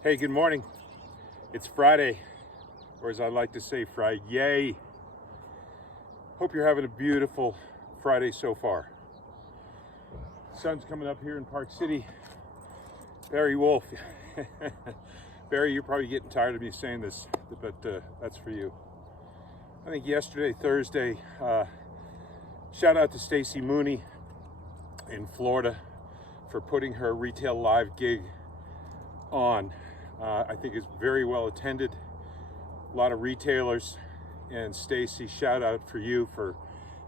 Hey, good morning. It's Friday, or as I like to say, Friday. Hope you're having a beautiful Friday so far. Sun's coming up here in Park City. Barry Wolf. Barry, you're probably getting tired of me saying this, but that's for you. I think yesterday, Thursday, shout out to Stacy Mooney in Florida for putting her Retail Live gig on. I think it's very well attended. A lot of retailers, and Stacy, shout out for you for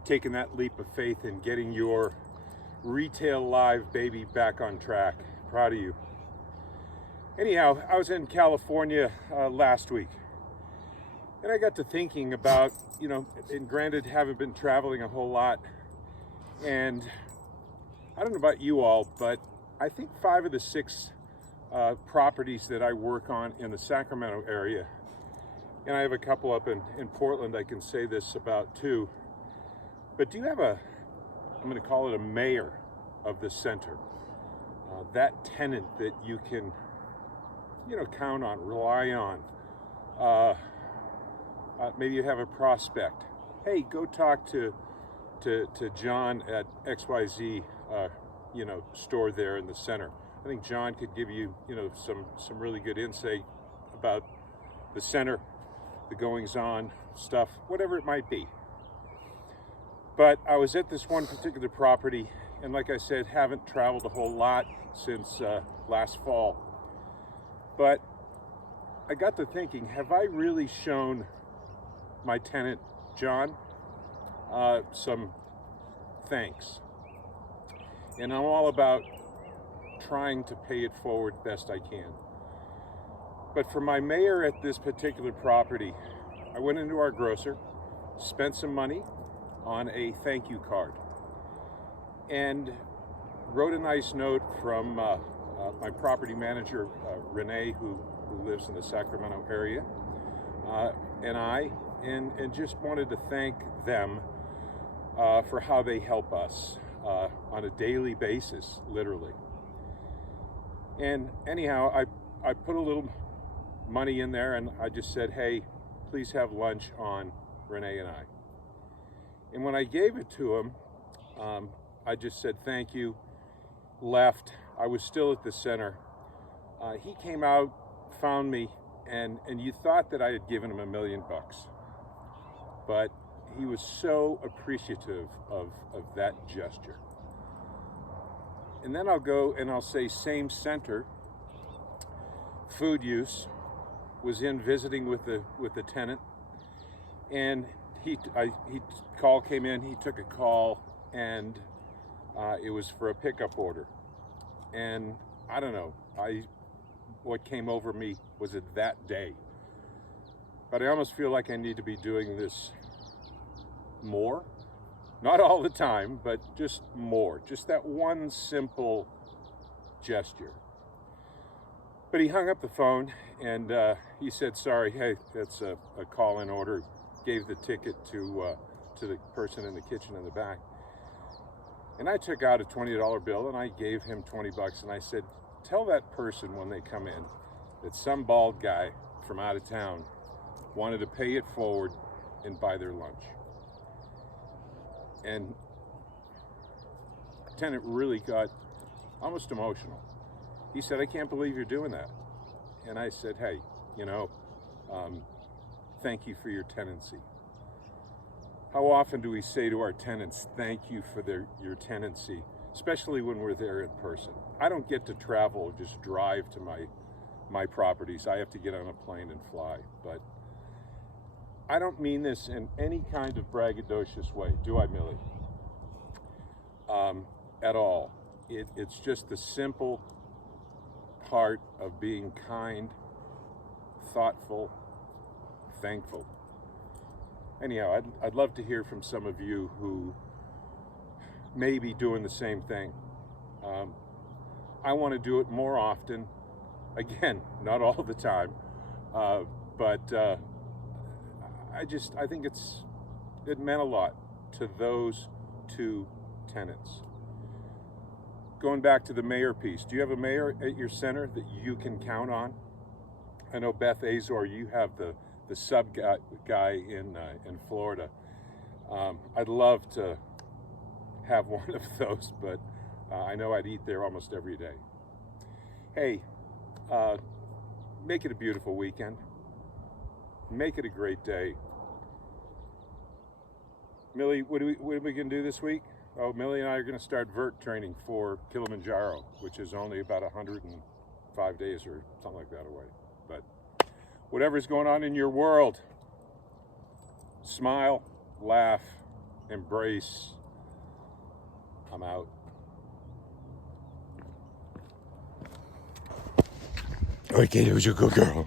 taking that leap of faith and getting your Retail Live baby back on track. Proud of you. Anyhow, I was in California last week, and I got to thinking about, and granted, haven't been traveling a whole lot, and I don't know about you all, but I think 5 of the 6 properties that I work on in the Sacramento area, and I have a couple up in Portland I can say this about too, but do you have I'm going to call it a mayor of the center, that tenant that you can, count on, rely on, maybe you have a prospect. Hey, go talk to John at XYZ, store there in the center. I think John could give you, some really good insight about the center, the goings-on stuff, whatever it might be. But I was at this one particular property, and like I said, haven't traveled a whole lot since last fall. But I got to thinking, have I really shown my tenant, John, some thanks? And I'm all about trying to pay it forward best I can. But for my mayor at this particular property, I went into our grocer, spent some money on a thank you card, and wrote a nice note from my property manager, Renee, who lives in the Sacramento area, and just wanted to thank them for how they help us on a daily basis, literally. And anyhow, I put a little money in there, and I just said, hey, please have lunch on Renee and I. And when I gave it to him, I just said thank you, left. I was still at the center. He came out, found me, and you thought that I had given him $1 million. But he was so appreciative of that gesture. And then I'll go and I'll say same center, food use, was in visiting with the tenant, and call came in, he took a call, and it was for a pickup order. And I don't know, what came over me was it that day. But I almost feel like I need to be doing this more. Not all the time, but just more. Just that one simple gesture. But he hung up the phone, and he said, sorry, hey, that's a call-in order. Gave the ticket to the person in the kitchen in the back. And I took out a $20 bill, and I gave him $20, and I said, tell that person when they come in that some bald guy from out of town wanted to pay it forward and buy their lunch. And the tenant really got almost emotional. He said, I can't believe you're doing that. And I said, hey, thank you for your tenancy. How often do we say to our tenants, thank you for your tenancy, especially when we're there in person? I don't get to travel, just drive to my properties. I have to get on a plane and fly. But I don't mean this in any kind of braggadocious way, do I, Millie? At all. It's just the simple part of being kind, thoughtful, thankful. Anyhow, I'd love to hear from some of you who may be doing the same thing. I want to do it more often. Again, not all the time, but I think it meant a lot to those 2 tenants. Going back to the mayor piece, do you have a mayor at your center that you can count on? I know Beth Azor, you have the sub guy in Florida. I'd love to have one of those, but I know I'd eat there almost every day. Hey, make it a beautiful weekend. Make it a great day. Millie, what are we going to do this week? Oh, Millie and I are going to start vert training for Kilimanjaro, which is only about 105 days or something like that away. But whatever's going on in your world, smile, laugh, embrace. I'm out. Okay, who's your good girl?